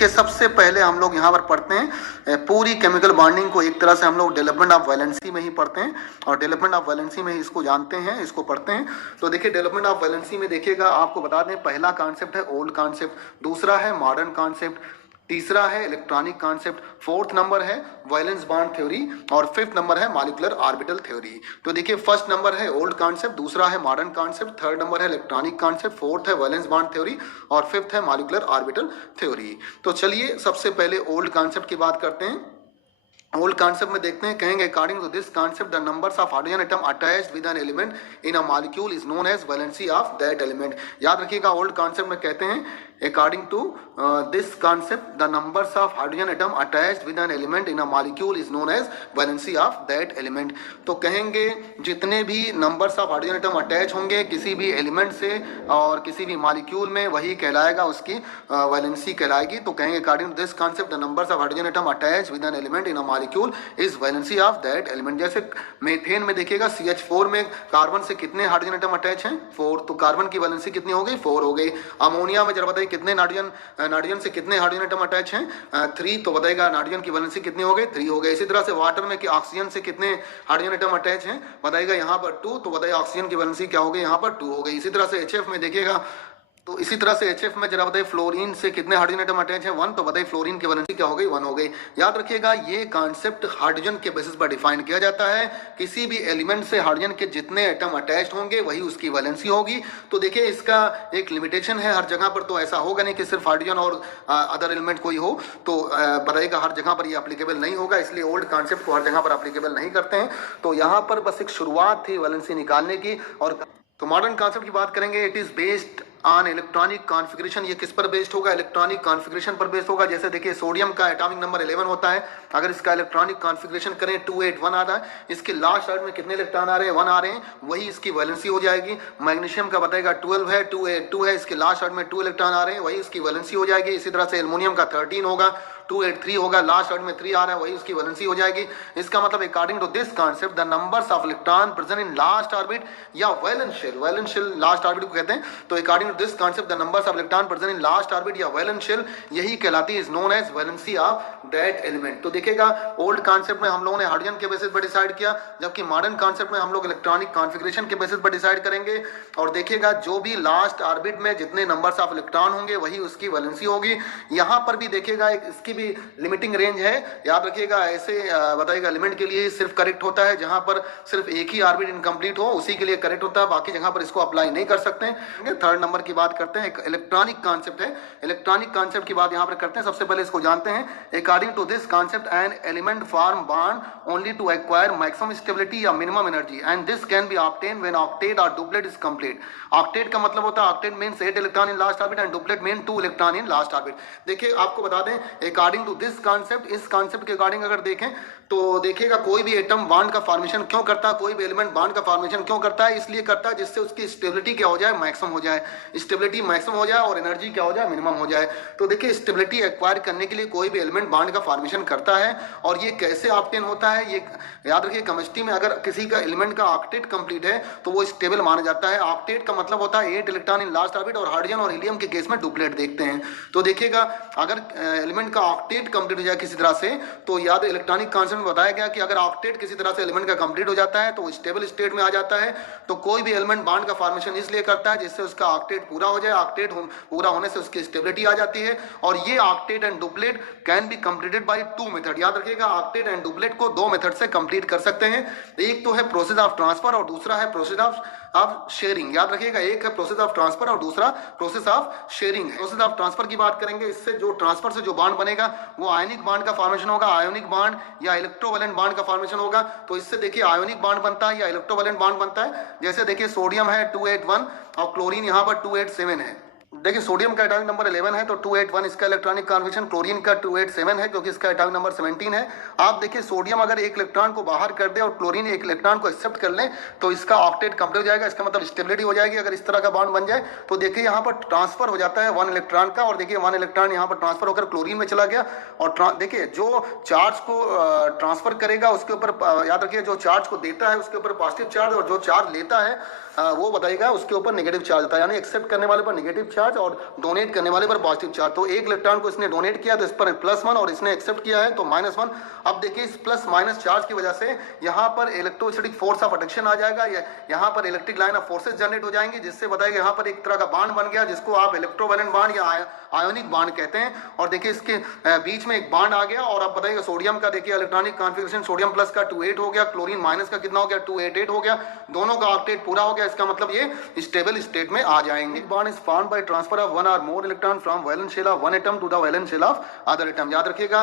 देखिए सबसे पहले हम लोग यहाँ पर पढ़ते हैं पूरी केमिकल बॉन्डिंग को। एक तरह से हम लोग डेवलपमेंट ऑफ वैलेंसी में ही पढ़ते हैं और डेवलपमेंट ऑफ वैलेंसी में ही इसको जानते हैं, इसको पढ़ते हैं। तो देखिए डेवलपमेंट ऑफ वैलेंसी में देखिएगा, आपको बता दें पहला कॉन्सेप्ट है ओल्ड कॉन्सेप्ट, दूसरा है मॉडर्न कॉन्सेप्ट, तीसरा है इलेक्ट्रॉनिक कॉन्सेप्ट, फोर्थ नंबर है वैलेंस बॉन्ड थ्योरी और फिफ्थ नंबर है मॉलिक्यूलर ऑर्बिटल थ्योरी। तो देखिए फर्स्ट नंबर है ओल्ड कॉन्सेप्ट, दूसरा है मॉडर्न कॉन्सेप्ट, थर्ड नंबर है इलेक्ट्रॉनिक कॉन्सेप्ट, फोर्थ है वैलेंस बॉन्ड थ्योरी और फिफ्थ है मॉलिक्यूलर ऑर्बिटल थ्योरी। तो चलिए सबसे पहले ओल्ड कॉन्सेप्ट की बात करते हैं। ओल्ड कॉन्सेप्ट में देखते हैं, कहेंगे according to this concept the numbers of hydrogen atom attached with an element in a molecule is known as valency of that element. याद रखिएगा ओल्ड कॉन्सेप्ट में कहते हैं according to this concept the numbers of hydrogen atom attached with an element in a molecule is known as valency of that element। तो कहेंगे जितने भी numbers of hydrogen atom attach होंगे किसी भी element से और किसी भी molecule में, वही कहलाएगा, उसकी valency कहलाएगी। तो कहेंगे according to this concept the numbers of hydrogen atom attached with an element in a molecule is valency of that element। जैसे मेथेन में देखिएगा CH4 में कार्बन से कितने हाइड्रोजन एटम अटैच हैं? 4। तो कार्बन की वैलेंसी कितनी हो गई? 4 हो गई। अमोनिया में जरा बताइए कितने नाइट्रोजन से कितने हाइड्रोजन एटम अटैच हैं? 3। तो बताएगा नाइट्रोजन की वैलेंसी कितनी हो गई? 3 हो गई। इसी तरह से वाटर में कि ऑक्सीजन से कितने हाइड्रोजन एटम अटैच हैं? बताएगा यहाँ पर 2। तो बताइए ऑक्सीजन की वैलेंसी क्या हो गई? यहाँ पर 2 हो गई। इसी तरह से HF में देखिएगा, तो इसी तरह से HF में जरा बताइए फ्लोरीन से कितने हाइड्रोजन एटम अटैच है? 1। तो बताइए फ्लोरीन की वैलेंसी क्या हो गई? 1 हो गई। याद रखिएगा ये कॉन्सेप्ट हाइड्रोजन के बेसिस पर डिफाइन किया जाता है। किसी भी एलिमेंट से हाइड्रोजन के जितने एटम अटैच्ड होंगे वही उसकी वैलेंसी होगी। तो देखिए इसका एक लिमिटेशन है हर जगह पर, तो ऐसा होगा नहीं कि सिर्फ हाइड्रोजन और अदर एलिमेंट कोई हो, तो बताइएगा हर जगह पर ये अप्लीकेबल नहीं होगा, इसलिए ओल्ड कॉन्सेप्ट को हर जगह पर अप्लीकेबल नहीं करते हैं। तो यहाँ पर बस एक शुरुआत थी वैलेंसी निकालने की। और तो मॉडर्न कॉन्सेप्ट की बात करेंगे, it is based on electronic configuration. ये किस पर बेस्ड होगा? इलेक्ट्रॉनिक कॉन्फ़िगरेशन पर बेस्ड होगा। जैसे देखिए सोडियम का एटॉमिक नंबर 11 होता है, अगर इसका इलेक्ट्रॉनिक कॉन्फ़िगरेशन करें 281 आ रहा है, इसके लास्ट साइड में कितने इलेक्ट्रॉन आ रहे हैं? 1 आ रहे हैं, वही इसकी वैलेंसी हो जाएगी। मैग्नीशियम का बताएगा 12 है, 282 है, इसके लास्ट साइड में 2 इलेक्ट्रॉन आ रहे हैं, वही इसकी वैलेंसी हो जाएगी। इसी तरह से एल्युमिनियम का 13 होगा, 283 होगा, लास्ट साइड में 3 आ रहा है, वही उसकी वैलेंसी हो जाएगी। इसका मतलब according to this concept the numbers of electron present in last orbit या वैलेंस शेल लास्ट ऑर्बिट को कहते हैं। तो according to this concept the numbers of electron present in last orbit या वैलेंस शेल, यही कहलाती है, is known as valency of that element. तो देखिएगा ओल्ड कॉन्सेप्ट में हम लोगों ने हाइड्रोजन के बेसिस पर डिसाइड किया, जबकि मॉडर्न कॉन्सेप्ट में हम लोग इलेक्ट्रॉनिक कॉन्फ़िगरेशन के बेसिस पर डिसाइड करेंगे। और देखिएगा जो भी लास्ट ऑर्बिट में जितने नंबर्स ऑफ इलेक्ट्रॉन होंगे वही उसकी वैलेंसी होगी। यहाँ पर भी देखिएगा एक इसकी भी लिमिटिंग रेंज है। याद रखिएगा ऐसे बताइएगा एलिमेंट के लिए सिर्फ करेक्ट होता है जहां पर सिर्फ एक ही ऑर्बिट इनकम्प्लीट हो, उसी के लिए करेक्ट होता है, बाकी जगह पर इसको अप्लाई नहीं कर सकते हैं। थर्ड नंबर की बात करते हैं, एक इलेक्ट्रॉनिक कॉन्सेप्ट है। इलेक्ट्रॉनिक कॉन्सेप्ट की बात यहां पर करते हैं। सबसे पहले इसको जानते हैं। According to this concept an element form bond only to acquire maximum stability या minimum energy and this can be obtain when octet और डुप्लेट इज कंप्लीट। ऑक्टेट का मतलब होता है, octet means 8 electron in last orbit and duplet mean 2 electron in last orbit. देखिए आपको बता दें अकॉर्डिंग टू दिस कॉन्सेप्ट, इस कॉन्सेप्ट के अकॉर्डिंग अगर देखें तो देखिएगा कोई भी एटम बॉन्ड का फॉर्मेशन क्यों करता है, कोई भी एलिमेंट बॉन्ड का फॉर्मेशन क्यों करता है? इसलिए करता है जिससे उसकी स्टेबिलिटी क्या हो जाए? मैक्सिमम हो जाए। स्टेबिलिटी मैक्सिमम हो जाए और एनर्जी क्या हो जाए? मिनिमम हो जाए। तो देखिए स्टेबिलिटी एक्वायर करने के लिए कोई भी एलिमेंट बॉन्ड का फॉर्मेशन करता है। और ये कैसे ऑब्टेन होता है? ये याद रखिए केमिस्ट्री में अगर किसी का एलिमेंट का ऑक्टेट कंप्लीट है तो वो स्टेबल माना जाता है। ऑक्टेट का मतलब होता है 8 इलेक्ट्रॉन इन लास्ट ऑर्बिट, और हाइड्रोजन और हीलियम के केस में डुप्लेट देखते हैं। तो देखिएगा अगर एलिमेंट का ऑक्टेट कंप्लीट हो जाए किसी तरह से, तो याद इलेक्ट्रॉनिक कॉन्सेप्ट में बताया गया कि अगर ऑक्टेट किसी तरह से एलिमेंट का कंप्लीट हो जाता है तो स्टेबल स्टेट में आ जाता है। तो कोई भी एलिमेंट बॉन्ड का फॉर्मेशन इसलिए करता है जिससे उसका ऑक्टेट पूरा हो जाए। ऑक्टेट पूरा होने से उसकी स्टेबिलिटी आ जाती है। और ये octet and duplet can be completed by 2 method. याद रखिएगा ऑक्टेट एंड डुप्लेट को 2 मेथड से कंप्लीट कर सकते हैं। एक तो है प्रोसेस ऑफ ट्रांसफर और दूसरा है प्रोसेस ऑफ शेयरिंग। याद रखिएगा एक है प्रोसेस ऑफ ट्रांसफर और दूसरा प्रोसेस ऑफ शेयरिंग है। प्रोसेस ऑफ ट्रांसफर की बात करेंगे, इससे जो ट्रांसफर से जो बॉन्ड बनेगा वो आयनिक बॉन्ड का फॉर्मेशन होगा, आयोनिक बॉन्ड या इलेक्ट्रोवैलेंट बॉन्ड का फॉर्मेशन होगा। तो इससे देखिए आयोनिक बॉन्ड बनता है या इलेक्ट्रोवैलेंट बॉन्ड बनता है। जैसे देखिए सोडियम है 281 और क्लोरीन यहाँ पर 287 है। देखिए सोडियम का एटॉमिक नंबर 11 है तो 281 इसका इलेक्ट्रॉनिक कॉन्फ़िगरेशन, क्लोरीन का 287 है क्योंकि इसका एटॉमिक नंबर 17 है। आप देखिए सोडियम अगर एक इलेक्ट्रॉन को बाहर कर दे और क्लोरीन एक इलेक्ट्रॉन को एक्सेप्ट कर ले तो इसका ऑक्टेट कंप्लीट हो जाएगा। इसका मतलब स्टेबिलिटी हो जाएगी अगर इस तरह का बॉन्ड बन जाए। तो देखिए यहाँ पर ट्रांसफर हो जाता है 1 इलेक्ट्रॉन का, और देखिए 1 इलेक्ट्रॉन यहाँ पर ट्रांसफर होकर क्लोरीन में चला गया। और देखिए जो चार्ज को ट्रांसफर करेगा उसके ऊपर याद रखिए जो चार्ज को देता है उसके ऊपर पॉजिटिव चार्ज, और जो चार्ज लेता है वो बताइएगा उसके ऊपर नेगेटिव चार्ज होता है, यानी एक्सेप्ट करने वाले पर नेगेटिव चार्ज चार्ज और डोनेट करने वाले पर पॉजिटिव चार्ज। तो एक इलेक्ट्रॉन को इसने डोनेट किया तो इस पर +1 और इसने एक्सेप्ट किया है तो -1। अब देखिए इस प्लस माइनस चार्ज की वजह से यहाँ पर इलेक्ट्रोस्टैटिक फोर्स ऑफ अट्रैक्शन आ जाएगा, यहाँ पर electric line of forces generate हो जाएंगे, जिससे बताइए यहाँ पर एक तरह का बांड बन गया जिसको आप इलेक्ट्रोवैलेंट बांड या आयोनिक बांड कहते हैं। और देखिए इसके बीच में एक बांड आ गया और आप बताइएगा सोडियम का देखिए इलेक्ट्रॉनिक कॉन्फ़िगरेशन सोडियम प्लस का 2,8 हो गया, क्लोरीन माइनस का कितना हो गया 288 हो गया, दोनों का ऑक्टेट पूरा हो गया। इसका मतलब ये स्टेबल स्टेट में आ जाएंगे। Bond is formed by transfer of one और more electron from valence shell of one atom to the valence shell of other atom. याद रखिएगा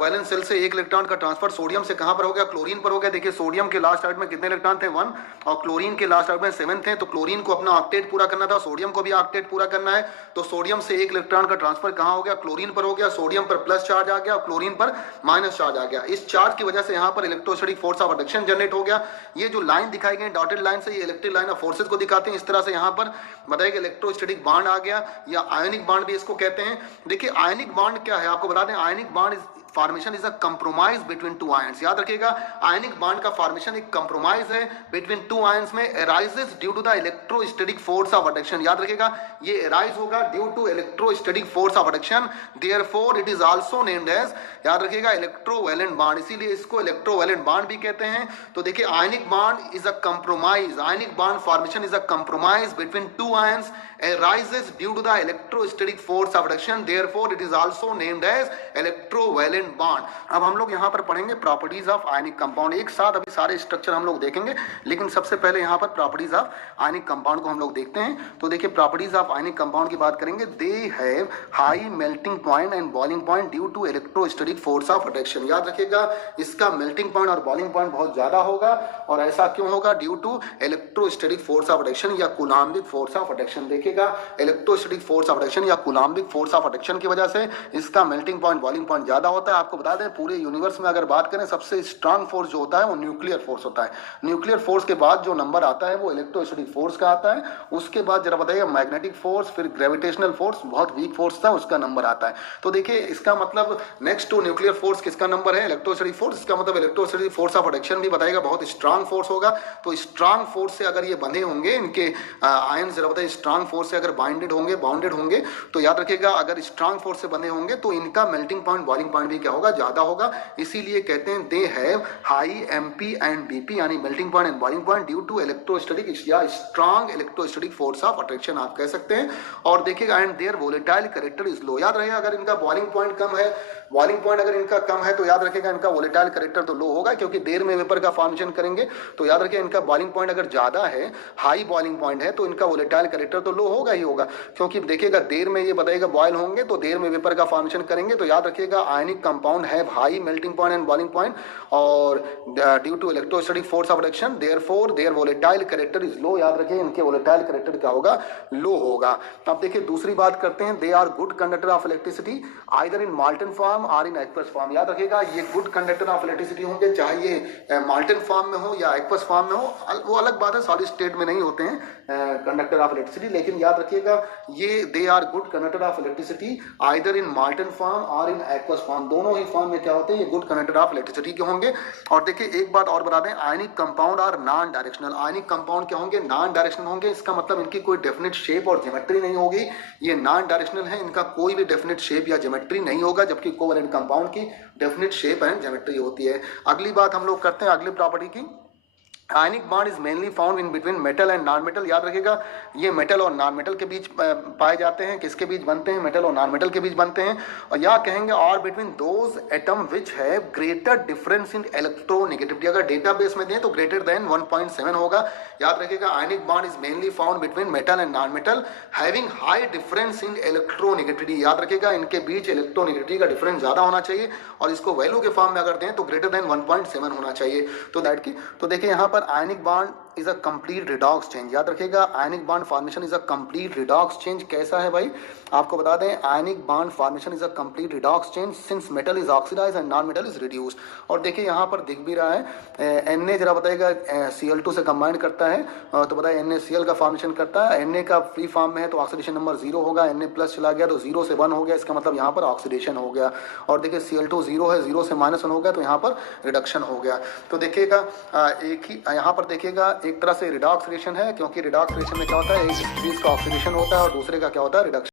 वैलेंस शेल से एक इलेक्ट्रॉन का ट्रांसफर सोडियम से कहां पर हो गया, क्लोरीन पर हो गया। देखिए सोडियम के लास्ट ऑर्बिट में कितने इलेक्ट्रॉन थे 1 और क्लोरीन के लास्ट ऑर्बिट में 7 थे। तो क्लोरीन को अपना ऑक्टेट पूरा करना था, सोडियम को भी ऑक्टेट पूरा करना है। तो सोडियम से एक इलेक्ट्रॉन का ट्रांसफर कहां हो गया, क्लोरीन पर हो गया। सोडियम पर प्लस चार्ज आ गया और क्लोरीन पर माइनस चार्ज आ गया। इस चार्ज की वजह से यहां पर electrostatic force of attraction generate हो गया। ये जो लाइन दिखाई गई डॉटेड लाइन से ये इलेक्ट्रिक लाइन ऑफ फोर्सेस को दिखाते हैं। इस तरह से यहां पर बताइए इलेक्ट्रोस्टैटिक बांड आ गया या आयनिक बांड भी इसको कहते हैं। देखिए आयनिक बांड क्या है आपको बता दें, ionic bond formation is a compromise between two ions. याद रखिएगा आयनिक बांड का फॉर्मेशन एक कंप्रोमाइज है बिटवीन टू आयंस में, arises due to the electrostatic force of attraction. याद रखिएगा ये अराइज होगा due to electrostatic force of attraction, therefore it is also named as, याद रखिएगा इलेक्ट्रोवैलेंट बांड, इसीलिए इसको इलेक्ट्रोवैलेंट बांड भी कहते हैं। तो देखिए ionic bond is a compromise, ionic bond formation is a compromise between two ions arises due to the electrostatic force of attraction, therefore it is also named as electrovalent bond। अब हम लोग यहाँ पर पढ़ेंगे प्रॉपर्टीज ऑफ आयनिक कंपाउंड। एक साथ अभी सारे स्ट्रक्चर हम लोग देखेंगे, लेकिन सबसे पहले यहाँ पर प्रॉपर्टीज ऑफ आयनिक कंपाउंड को हम लोग देखते हैं। तो देखिए प्रॉपर्टीज ऑफ आयनिक कंपाउंड की बात करेंगे। They have high melting point and boiling point due to electrostatic force of attraction. याद रखिएगा इसका मेल्टिंग पॉइंट और बॉइलिंग पॉइंट बहुत ज्यादा होगा, और ऐसा क्यों होगा, due to electrostatic force of attraction या coulombic force of attraction. Electrostatic force of attraction या कूलॉम्बिक फोर्स ऑफ अट्रैक्शन की वजह से इसका मेल्टिंग पॉइंट बॉइलिंग पॉइंट ज्यादा होता है। आपको बता दें पूरे यूनिवर्स में अगर बात करें सबसे स्ट्रांग फोर्स जो होता है वो न्यूक्लियर फोर्स होता है। न्यूक्लियर फोर्स के बाद जो नंबर आता है वो इलेक्ट्रोस्टैटिक फोर्स का आता है। उसके बाद जरा बताइए मैग्नेटिक फोर्स, फिर ग्रेविटेशनल फोर्स, बहुत वीक फोर्स था उसका नंबर आता है। तो देखिए इसका मतलब नेक्स्ट टू न्यूक्लियर फोर्स किसका नंबर है, इलेक्ट्रोस्टैटिक फोर्स। इसका मतलब इलेक्ट्रोस्टैटिक फोर्स ऑफ अट्रैक्शन भी बताएगा बहुत स्ट्रांग फोर्स होगा। तो स्ट्रांग फोर्स से अगर ये बंधे होंगे, इनके आयन जरा बताइए स्ट्रांग फोर्स से अगर बाउंडेड होंगे तो याद रखिएगा अगर स्ट्रांग फोर्स से बंधे होंगे तो इनका मेल्टिंग पॉइंट बॉइलिंग पॉइंट भी क्या होगा, ज्यादा होगा। इसीलिए कहते हैं they have high MP and BP, यानी melting point and boiling point due to electrostatic या strong electrostatic force of attraction आप कह सकते हैं। और देखिएगा and there volatile character is low. याद रखिएगा अगर इनका बॉइलिंग पॉइंट कम है, बॉइलिंग पॉइंट अगर इनका कम है तो याद रखिएगा इनका वोलेटाइल कैरेक्टर तो लो होगा, क्योंकि देर में वेपर का फॉर्मेशन करेंगे। तो याद रखिए इनका बॉइलिंग पॉइंट अगर ज्यादा है, हाई बॉइलिंग पॉइंट है, तो इनका वोलेटाइल कैरेक्टर तो लो होगा ही होगा, क्योंकि देखिएगा देर में ये बताइएगा बॉयल होंगे तो देर में वेपर का फॉर्मेशन करेंगे। तो याद रखिएगा आयनिक कंपाउंड है high melting point and boiling point और due to electrostatic force of attraction, therefore their volatile character is low. याद रखिए इनके वोलेटाइल कैरेक्टर क्या होगा, लो होगा। अब देखिए दूसरी बात करते हैं, they are good conductor of electricity either in molten form और इन एक्वस फॉर्म। याद रखिएगा ये गुड कंडक्टर ऑफ इलेक्ट्रिसिटी होंगे, चाहे ये माल्टन फॉर्म में हो या एक्वस फॉर्म में हो, वो अलग बात है, सॉलिड स्टेट में नहीं होते हैं कंडक्टर ऑफ इलेक्ट्रिसिटी। लेकिन याद रखिएगा ये they are good conductor of electricity either in molten form और इन एक्वस फॉर्म, दोनों ही फॉर्म में क्या होते हैं, ये गुड कंडक्टर ऑफ इलेक्ट्रिसिटी के होंगे। और देखिए एक बात और बता दें, आयनिक कंपाउंड और नॉन डायरेक्शनल। आयनिक कंपाउंड क्या होंगे, नॉन डायरेक्शनल होंगे। इसका मतलब इनकी कोई डेफिनेट शेप और ज्योमेट्री नहीं होगी, ये नॉन डायरेक्शनल है, इनका कोई भी डेफिनेट शेप या ज्योमेट्री नहीं होगा, जबकि कोवैलेंट कंपाउंड की डेफिनेट शेप एंड ज्योमेट्री होती है। अगली बात हम लोग करते हैं अगली प्रॉपर्टी की, आयनिक bond is mainly found in between metal and non metal. याद रखिएगा ये मेटल और नॉन मेटल के बीच पाए जाते हैं। किसके बीच बनते हैं, मेटल और नॉन मेटल के बीच बनते हैं। और या कहेंगे और between those atom which have greater difference in electronegativity. अगर डेटाबेस में दें तो ग्रेटर देन 1.7 होगा। याद रखिएगा ionic bond is mainly found between metal and non metal having high difference in electronegativity. याद रखिएगा इनके बीच इलेक्ट्रोनेगेटिविटी का डिफरेंस ज्यादा होना चाहिए, और इसको वैल्यू के फॉर्म में अगर दें तो ग्रेटर देन 1.7 होना चाहिए। तो दैट की तो देखिए यहाँ ionic bond is a complete redox change. याद रखिएगा ionic bond formation is a complete redox change. कैसा है भाई, आपको बता दें ionic bond formation is a complete redox change since metal is oxidise and non metal is reduced. और देखिए यहाँ पर दिख भी रहा है Na जरा बताएगा Cl2 से कंबाइन करता है, तो बताइए NaCl का फॉर्मेशन करता है। Na का फ्री फॉर्म में है तो ऑक्सीडेशन नंबर 0 होगा, Na प्लस चला गया तो 0 से 1 हो गया, इसका मतलब यहाँ पर ऑक्सीडेशन हो गया। और देखिए Cl2 0 है, 0 से -1 हो गया तो यहाँ पर रिडक्शन हो गया। तो देखिएगा एक ही यहाँ पर देखिएगा एक तरह से रिडॉक्स रिएक्शन है, क्योंकि रिडॉक्स रिएक्शन में क्या होता है, एक चीज का ऑक्सीडेशन होता है और दूसरे का क्या होता है, रिडक्शन।